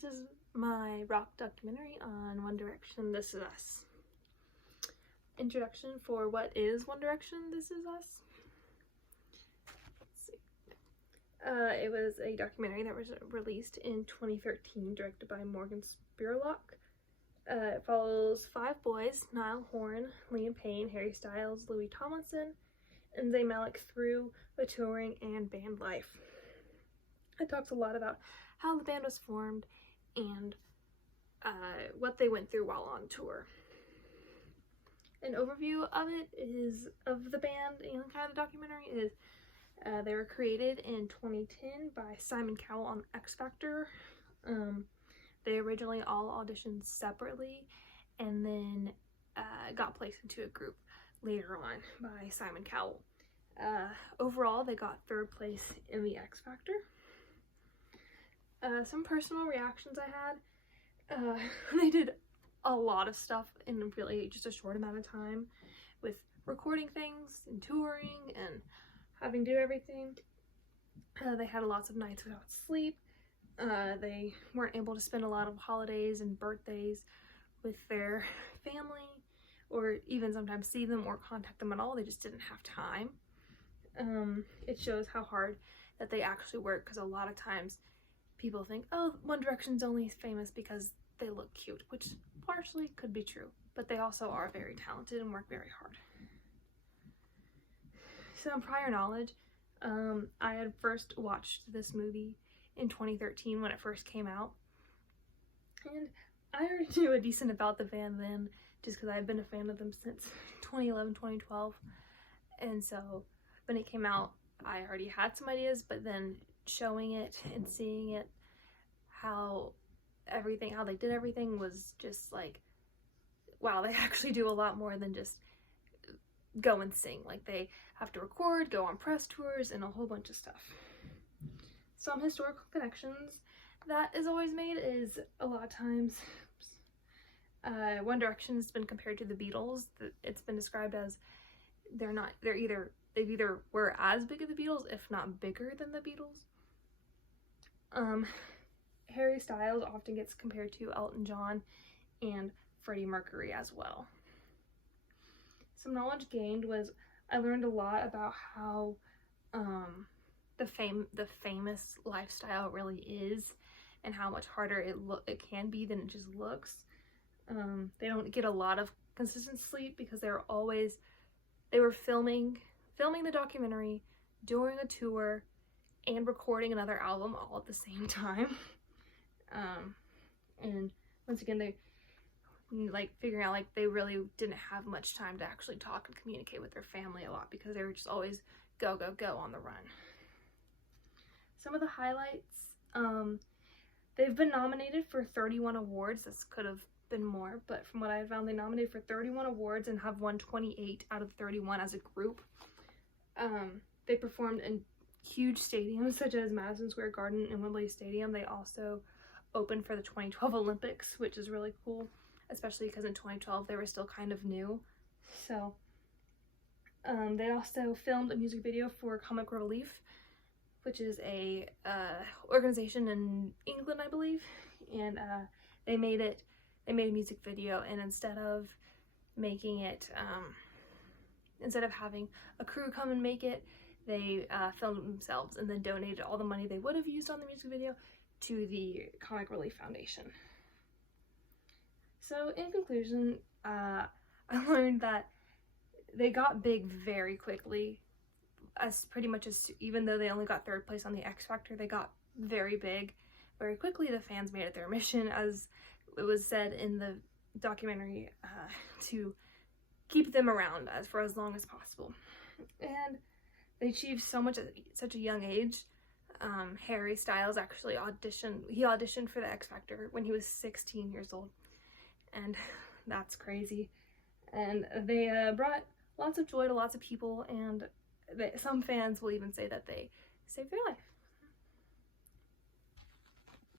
This is my rock documentary on One Direction, This Is Us. Introduction for what is One Direction, This Is Us. Let's see. It was a documentary that was released in 2013, directed by Morgan Spurlock. It follows 5 boys: Niall Horan, Liam Payne, Harry Styles, Louis Tomlinson, and Zayn Malik through the touring and band life. It talks a lot about how the band was formed and what they went through while on tour. An overview of the band and kind of the documentary is they were created in 2010 by Simon Cowell on X Factor. They originally all auditioned separately and then got placed into a group later on by Simon Cowell. Overall, they got 3rd place in the X Factor. Some personal reactions I had. They did a lot of stuff in really just a short amount of time with recording things and touring and having to do everything. They had lots of nights without sleep. They weren't able to spend a lot of holidays and birthdays with their family or even sometimes see them or contact them at all. They just didn't have time. It shows how hard that they actually work, because a lot of times people think, oh, One Direction's only famous because they look cute, which partially could be true, but they also are very talented and work very hard. Some prior knowledge. I had first watched this movie in 2013 when it first came out, and I already knew a decent about the band then, just because I've been a fan of them since 2011, 2012, and so when it came out, I already had some ideas, but then showing it and seeing it, how they did everything was just like, wow, they actually do a lot more than just go and sing. Like, they have to record, go on press tours, and a whole bunch of stuff. Some historical connections that is always made is a lot of times One Direction has been compared to the Beatles. It's been described as they either were as big as the Beatles, if not bigger than the Beatles. Harry Styles often gets compared to Elton John and Freddie Mercury as well. Some knowledge gained was I learned a lot about how the famous lifestyle really is and how much harder it can be than it just looks. They don't get a lot of consistent sleep because they were filming the documentary, doing a tour, and recording another album all at the same time. And once again, they figuring out they really didn't have much time to actually talk and communicate with their family a lot because they were just always go on the run. Some of the highlights, they've been nominated for 31 awards. This could have been more, but from what I found, they nominated for 31 awards and have won 28 out of 31 as a group. They performed in huge stadiums such as Madison Square Garden and Wembley Stadium. They also opened for the 2012 Olympics, which is really cool, especially because in 2012 they were still kind of new. So they also filmed a music video for Comic Relief, which is a organization in England, I believe, and they made a music video, and instead of having a crew come and make it, they filmed it themselves and then donated all the money they would have used on the music video to the Comic Relief Foundation. So in conclusion, I learned that they got big very quickly, even though they only got 3rd place on the X Factor, they got very big very quickly. The fans made it their mission, as it was said in the documentary, to keep them around for as long as possible. And they achieved so much at such a young age. Harry Styles actually auditioned for the X Factor when he was 16 years old, and that's crazy. And they brought lots of joy to lots of people, and some fans will even say that they saved their life.